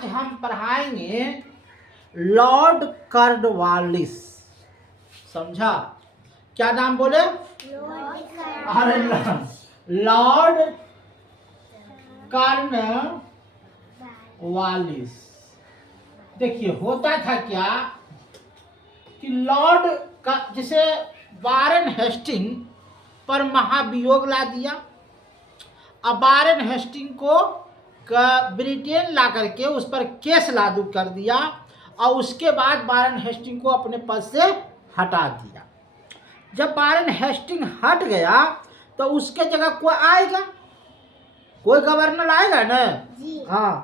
आज हम पढ़ाएंगे लॉर्ड कॉर्नवालिस। समझा? क्या नाम बोले? अरे लॉर्ड कॉर्नवालिस। देखिए होता था क्या कि लॉर्ड का जैसे वारेन हेस्टिंग पर महाभियोग ला दिया। अब वारेन हेस्टिंग को ब्रिटेन ला करके उस पर केस लागू कर दिया और उसके बाद वारेन हेस्टिंग को अपने पद से हटा दिया। जब वारेन हेस्टिंग हट गया तो उसके जगह कोई आएगा, कोई गवर्नर आएगा ना? हाँ,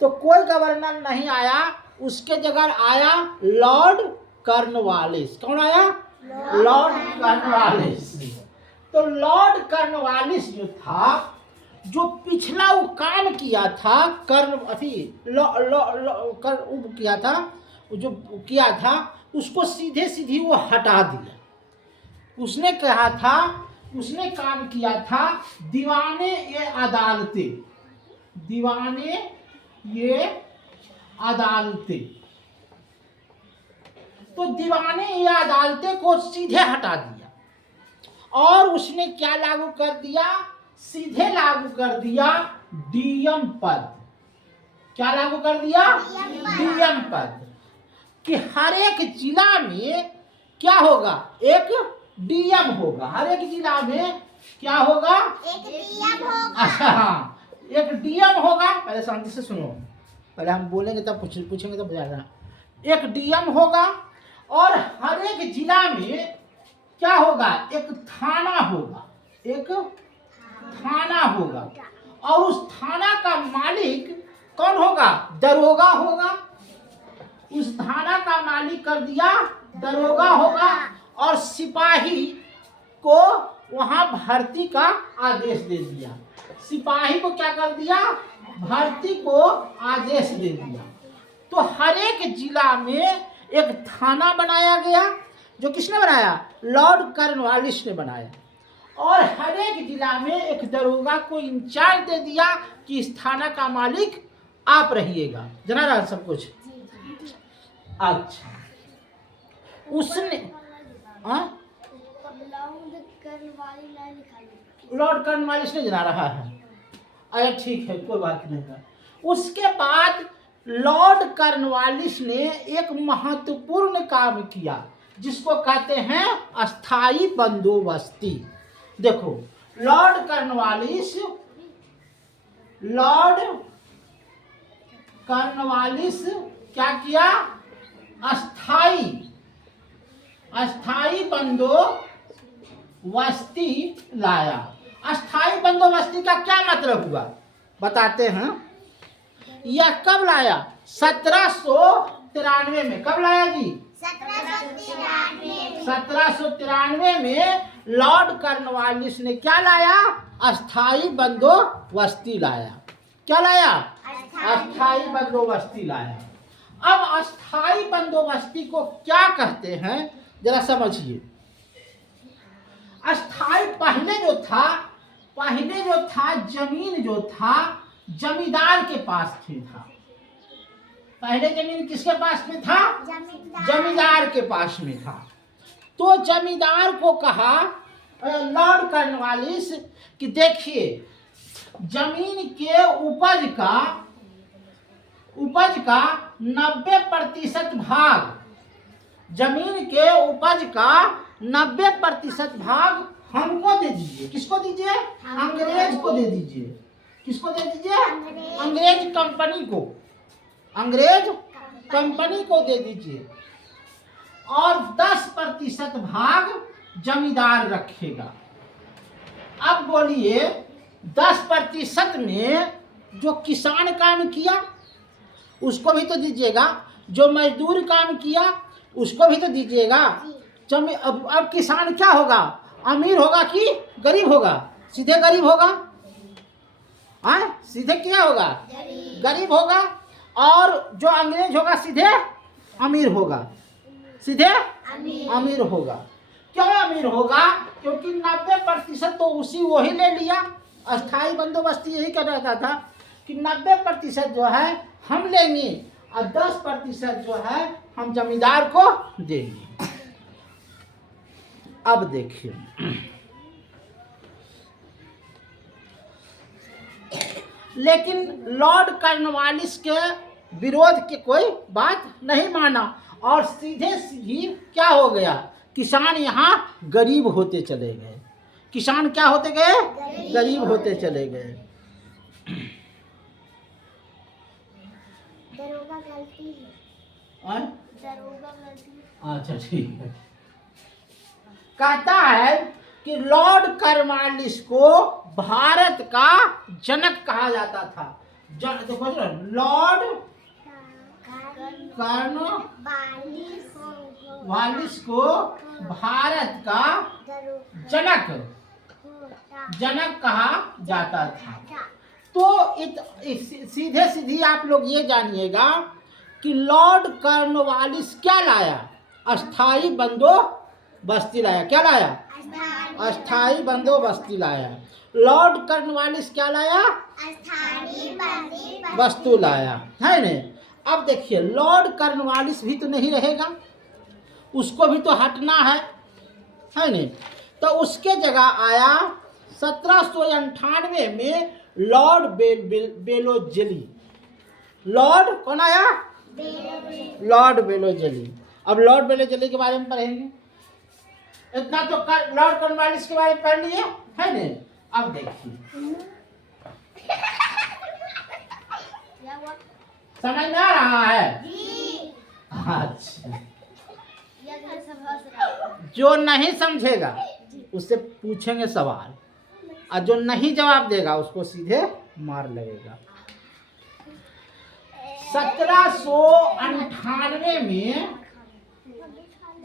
तो कोई गवर्नर नहीं आया, उसके जगह आया लॉर्ड कॉर्नवालिस। कौन आया? Lord Cornwallis. तो लॉर्ड कॉर्नवालिस जो था, जो पिछला वो काम किया था किया था, जो किया था उसको सीधे सीधी वो हटा दिया। उसने कहा था, उसने काम किया था दीवाने ये अदालतें, दीवाने ये अदालतें। तो दीवाने ये अदालतें को सीधे हटा दिया और उसने क्या लागू कर दिया? सीधे लागू कर दिया डीएम पद। क्या लागू कर दिया? डीएम पद। कि हर एक जिला में क्या होगा? एक डीएम होगा। हर एक जिला में क्या होगा? एक डीएम होगा। अच्छा, एक डीएम होगा। पहले शांति से सुनो, पहले हम बोलेंगे तब पूछेंगे तब बजाना। एक डीएम होगा और हर एक जिला में क्या होगा? एक थाना होगा। एक थाना होगा और उस थाना का मालिक कौन होगा? दरोगा होगा। उस थाना का मालिक कर दिया दरोगा होगा और सिपाही को वहां भर्ती का आदेश दे दिया। सिपाही को क्या कर दिया? भर्ती को आदेश दे दिया। तो हर एक जिला में एक थाना बनाया गया। जो किसने बनाया? लॉर्ड कॉर्नवालिस ने बनाया। और हर एक जिला में एक दरोगा को इंचार्ज दे दिया कि इस थाना का मालिक आप रहिएगा। जना रहा सब कुछ? अच्छा, उसने लॉर्ड कॉर्नवालिस ने जना रहा है। अरे ठीक है, कोई बात नहीं है। उसके बाद लॉर्ड कॉर्नवालिस ने एक महत्वपूर्ण काम किया जिसको कहते हैं अस्थाई बंदोबस्ती। देखो, लॉर्ड कॉर्नवालिस क्या किया? अस्थाई बंदोबस्ती लाया। अस्थाई बंदोबस्ती का क्या मतलब हुआ बताते हैं। यह कब लाया? 1793 में। कब लाया जी? 1793 में लॉर्ड कॉर्नवालिस ने क्या लाया? अस्थाई बंदोबस्ती लाया। क्या लाया? अस्थाई बंदोबस्ती लाया। अब अस्थाई बंदोबस्ती को क्या कहते हैं जरा समझिए। अस्थाई पहले जो था जमीन जो था जमींदार के पास था। पहले जमीन किसके पास में था? जमींदार के पास में था। तो जमींदार को कहा लॉर्ड कॉर्नवालिस कि देखिए, जमीन के उपज का 90% भाग, जमीन के उपज का 90% भाग हमको दे दीजिए। किसको दीजिए? अंग्रेज को दे दीजिए। किसको दे दीजिए? अंग्रेज कंपनी को दे दीजिए और 10% भाग जमींदार रखेगा। अब बोलिए, 10% में जो किसान काम किया उसको भी तो दीजिएगा, जो मजदूर काम किया उसको भी तो दीजिएगा। अब किसान क्या होगा? अमीर होगा कि गरीब होगा? सीधे गरीब होगा। सीधे क्या होगा? गरीब होगा। और जो अंग्रेज होगा सीधे अमीर होगा। सीधे अमीर होगा। क्यों अमीर होगा? क्योंकि 90% तो वही ले लिया। अस्थाई बंदोबस्ती यही कर रहा था कि 90% जो है हम लेंगे और 10% जो है हम जमींदार को देंगे। अब देखिए, लेकिन लॉर्ड कॉर्नवालिस के विरोध की कोई बात नहीं माना और सीधे सीधी क्या हो गया, किसान यहाँ गरीब होते चले गए। किसान क्या होते गए, गरीब होते चले गए। दरोगा गलती है। दरोगा गलती। अच्छा ठीक है। कहता है कि लॉर्ड कॉर्नवालिस को भारत का जनक कहा जाता था। देखो लॉर्ड कॉर्नवालिस को भारत का जनक कहा जाता था। तो सीधे सीधी आप लोग ये जानिएगा कि लॉर्ड कॉर्नवालिस क्या लाया, अस्थाई बंदोबस्ती लाया। क्या लाया, अस्थाई बंदोबस्ती लाया। लॉर्ड कॉर्नवालिस क्या लाया, वस्तु लाया, है नहीं। अब देखिए लॉर्ड कॉर्नवालिस भी तो नहीं रहेगा, उसको भी तो हटना है नहीं। तो उसके जगह आया 1798 में लॉर्ड बेलोजेली। लॉर्ड कौन आया, लॉर्ड बेलोजेली। अब लॉर्ड बेलोजेली के बारे में पढ़ेंगे, इतना तो लॉर्ड कॉर्नवालिस के बारे में पढ़ लिए, है नहीं। अब देखिए समझ में आ रहा है? अच्छा, जो नहीं समझेगा उससे पूछेंगे सवाल और जो नहीं जवाब देगा उसको सीधे मार लगेगा। 1798 में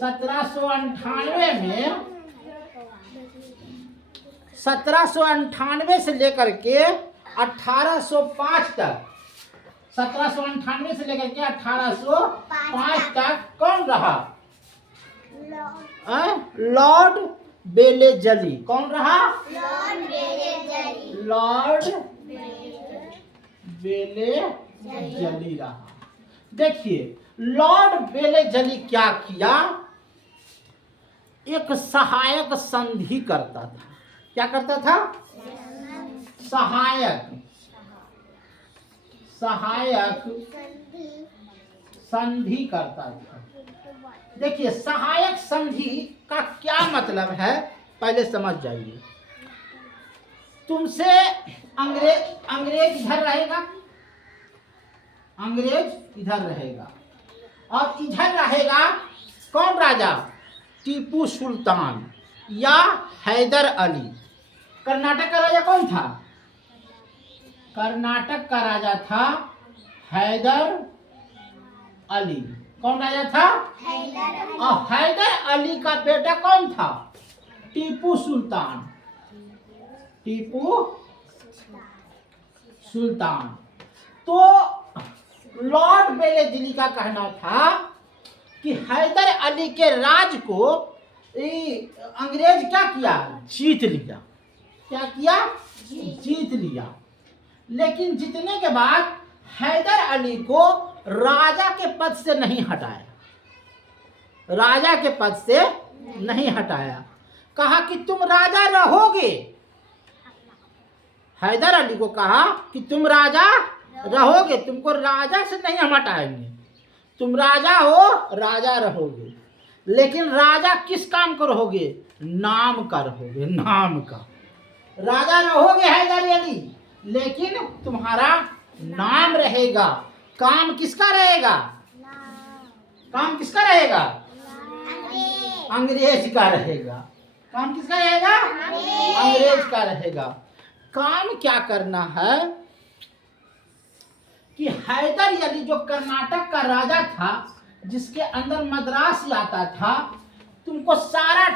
1798 से लेकर के 1805 तक, 1798 से लेकर के 1805 तक कौन रहा, लॉर्ड बेलेजली। कौन रहा, लॉर्ड बेलेजली रहा। देखिए लॉर्ड बेलेजली क्या किया, एक सहायक संधि करता था। क्या करता था, सहायक संधि करता था। देखिए सहायक संधि का क्या मतलब है पहले समझ जाइए। तुमसे अंग्रेज इधर रहेगा, अंग्रेज इधर रहेगा और इधर रहेगा कौन राजा, टीपू सुल्तान या हैदर अली। कर्नाटक का राजा कौन था, कर्नाटक का राजा था हैदर अली। कौन राजा था, और हैदर अली का बेटा कौन था, टीपू सुल्तान। टीपू सुल्तान। तो लॉर्ड बेलेजली का कहना था कि हैदर अली के राज को अंग्रेज क्या किया, जीत लिया। क्या किया, जीत लिया। लेकिन जीतने के बाद हैदर अली को राजा के पद से नहीं हटाया, राजा के पद से नहीं हटाया। कहा कि तुम राजा रहोगे, हैदर अली को कहा कि तुम राजा रहोगे, तुमको राजा से नहीं हम हटाएंगे, तुम राजा हो, राजा रहोगे। लेकिन राजा किस काम को रहोगे, नाम का रहोगे, नाम का। राजा रहोगे हैदर अली, लेकिन तुम्हारा नाम रहेगा। काम किसका रहेगा, काम किसका रहेगा, अंग्रेज का रहेगा। काम किसका रहेगा, अंग्रेज का रहेगा। काम क्या करना है कि हैदर अली जो कर्नाटक का राजा था, जिसके अंदर मद्रास आता था, तुमको सारा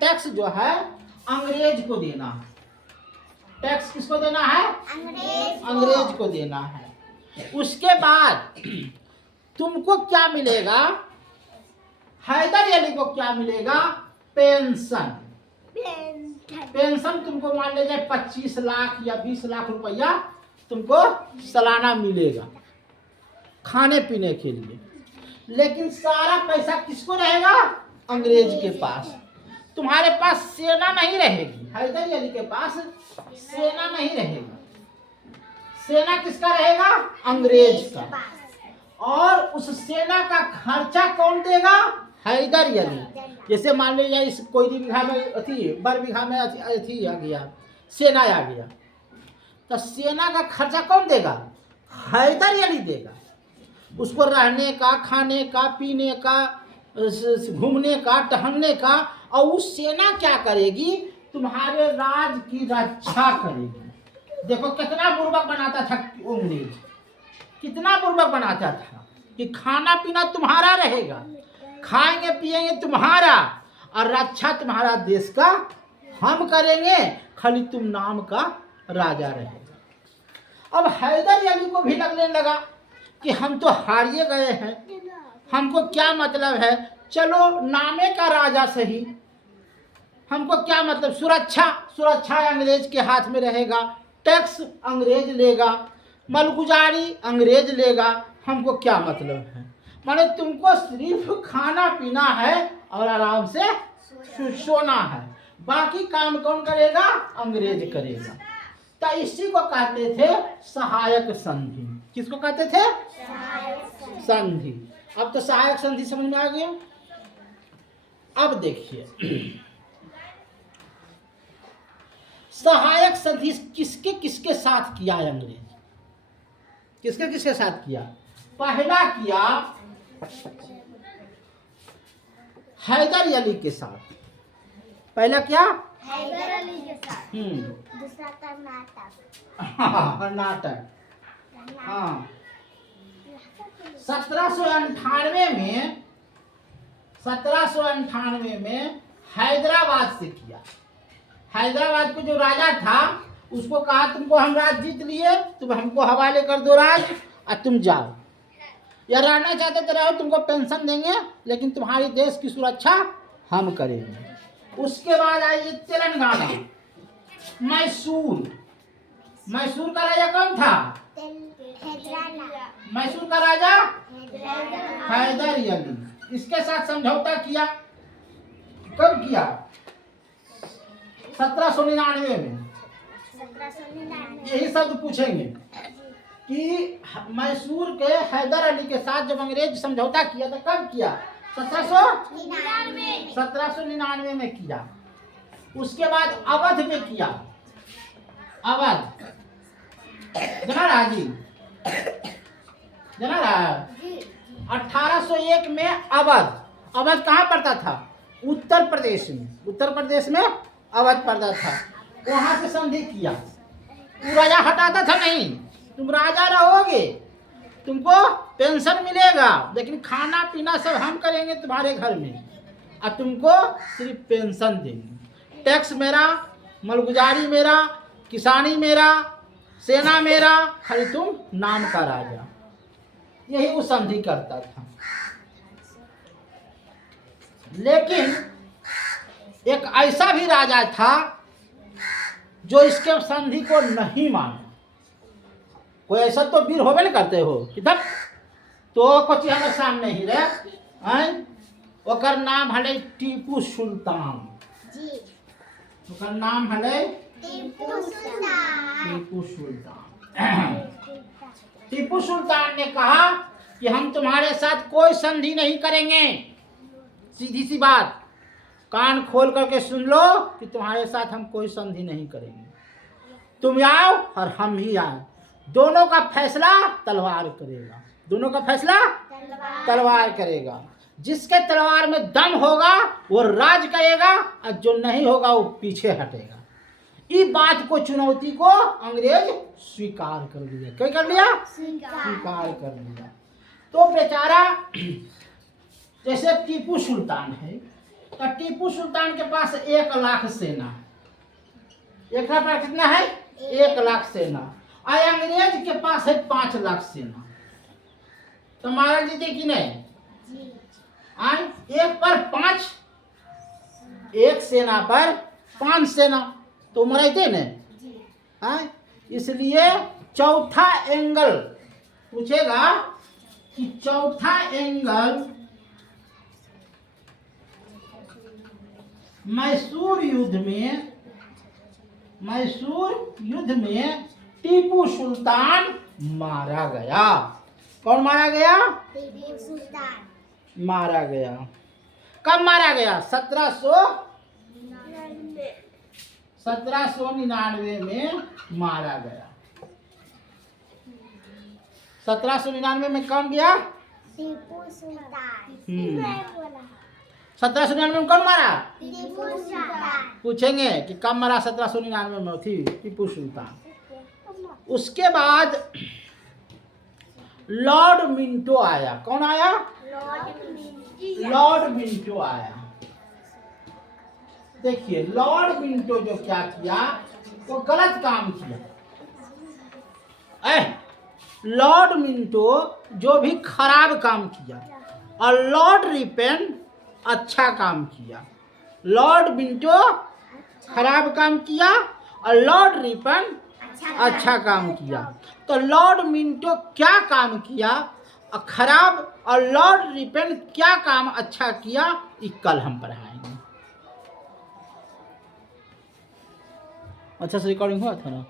टैक्स जो है अंग्रेज को देना है। टैक्स किसको देना है, अंग्रेज को देना है। उसके बाद तुमको क्या मिलेगा, हैदर अली को क्या मिलेगा, पेंशन। पेंशन तुमको मान लीजिए 25 लाख या 20 लाख रुपया तुमको सालाना मिलेगा खाने पीने के लिए। लेकिन सारा पैसा किसको रहेगा? अंग्रेज के पास। तुम्हारे पास सेना नहीं रहेगी, हैदर अली के पास सेना नहीं रहेगा। सेना किसका रहेगा? अंग्रेज का। और उस सेना का खर्चा कौन देगा? हैदर अली। जैसे मान लीजिए इस कोई बीघा में अथी बर बीघा में अथी आ गया, सेना आ गया, तो सेना का खर्चा कौन देगा? हैदर अली देगा। उसको रहने का, खाने का, पीने का, घूमने का, टहलने का। और उस सेना क्या करेगी? तुम्हारे राज की रक्षा करेगी। देखो कितना बुर्बक बनाता था अंग्रेज, कितना बुर्बक बनाता था कि खाना पीना तुम्हारा रहेगा, खाएंगे पिएंगे तुम्हारा, और रक्षा तुम्हारा देश का हम करेंगे, खाली तुम नाम का राजा रहेगा। अब हैदर अली को भी लगने लगा कि हम तो हारिए गए हैं, हमको क्या मतलब है, चलो नामे का राजा सही, हमको क्या मतलब, सुरक्षा अंग्रेज के हाथ में रहेगा, टैक्स अंग्रेज लेगा, मलगुजारी अंग्रेज लेगा, हमको क्या मतलब है। माने तुमको सिर्फ खाना पीना है और आराम से सोना है, बाकी काम कौन करेगा? अंग्रेज करेगा। तो इसी को कहते थे सहायक संधि। किसको कहते थे? संधि। अब तो सहायक संधि समझ में आ गया। अब देखिए सहायक संधि किसके किसके साथ किया है अंग्रेज? किसके किसके साथ किया? पहला किया हैदर अली के साथ। पहला क्या? हैदर अली के साथ। दूसरा कर्नाटक। हाँ, 1798 में हैदराबाद से किया। हैदराबाद को जो राजा था उसको कहा तुमको हम राज जीत लिए, तुम हमको हवाले कर दो राज और तुम जाओ, या रहना चाहते तो रहो, तुमको पेंशन देंगे, लेकिन तुम्हारी देश की सुरक्षा हम करेंगे। उसके बाद आइए तेलंगाना, मैसूर का राजा कौन था? मैसूर का राजा हैदर अली। इसके साथ समझौता किया। कब किया? 1799 में। यही शब्द पूछेंगे कि मैसूर के हैदर अली के साथ जब अंग्रेज समझौता किया तो कब किया? 1799 में किया। उसके बाद अवध में किया। अवध जना रहा जी, जना रहा 1801 में अवध कहाँ पड़ता था? उत्तर प्रदेश में अवध पड़ता था। वहां से संधि किया। तू राजा हटाता था नहीं, तुम राजा रहोगे, तुमको पेंशन मिलेगा, लेकिन खाना पीना सब हम करेंगे तुम्हारे घर में, और तुमको सिर्फ पेंशन देंगे। टैक्स मेरा, मलगुजारी मेरा, किसानी मेरा, सेना मेरा, खाली तुम नाम का राजा। यही वो संधि करता था। लेकिन एक ऐसा भी राजा था जो इसके संधि को नहीं माना। कोई ऐसा तो वीर होवे न करते हो किधर तो कुछ हमारे सामने ही रहे। ओकर नाम हले टीपू सुल्तान। ओकर नाम हले टीपू सुल्तान। टीपू सुल्तान ने कहा कि हम तुम्हारे साथ कोई संधि नहीं करेंगे। सीधी सी बात, कान खोल करके सुन लो कि तुम्हारे साथ हम कोई संधि नहीं करेंगे। तुम आओ और हम ही आए, दोनों का फैसला तलवार करेगा। दोनों का फैसला तलवार करेगा। जिसके तलवार में दम होगा वो राज करेगा, और जो नहीं होगा वो पीछे हटेगा। इस बात को, चुनौती को अंग्रेज स्वीकार कर लिया। क्या कर लिया? स्वीकार कर लिया। तो बेचारा जैसे टीपू सुल्तान है, तो टीपू सुल्तान के पास 1 लाख सेना है। एक लाख कितना है? 1 लाख सेना। और अंग्रेज के पास है 5 लाख सेना। तो मारा जीते कि नहीं? एक पर 5, एक सेना पर 5 सेना तो मरते न। इसलिए चौथा एंगल पूछेगा कि चौथा एंगल मैसूर युद्ध में टीपू सुल्तान मारा गया। कौन मारा गया? टीपू सुल्तान मारा गया। कब मारा गया? 1799 में मारा गया। 1799 में कौन गया? टीपू सुल्तान 1799 में कौन मारा? टीपू सुल्तान। पूछेंगे कि कब मरा? 1799 में थी टीपू सुल्तान। उसके बाद लॉर्ड मिंटो आया। कौन आया? लॉर्ड मिंटो आया। देखिए लॉर्ड मिंटो जो क्या किया वो गलत काम किया। लॉर्ड मिंटो जो भी खराब काम किया और लॉर्ड रिपेन अच्छा काम किया। लॉर्ड मिंटो खराब काम किया और लॉर्ड रिपेन अच्छा काम किया। तो लॉर्ड मिंटो क्या काम किया और खराब और लॉर्ड रिपेन क्या काम अच्छा किया, ये कल हम पढ़ाएंगे। अच्छा से रिकॉर्डिंग हुआ था ना?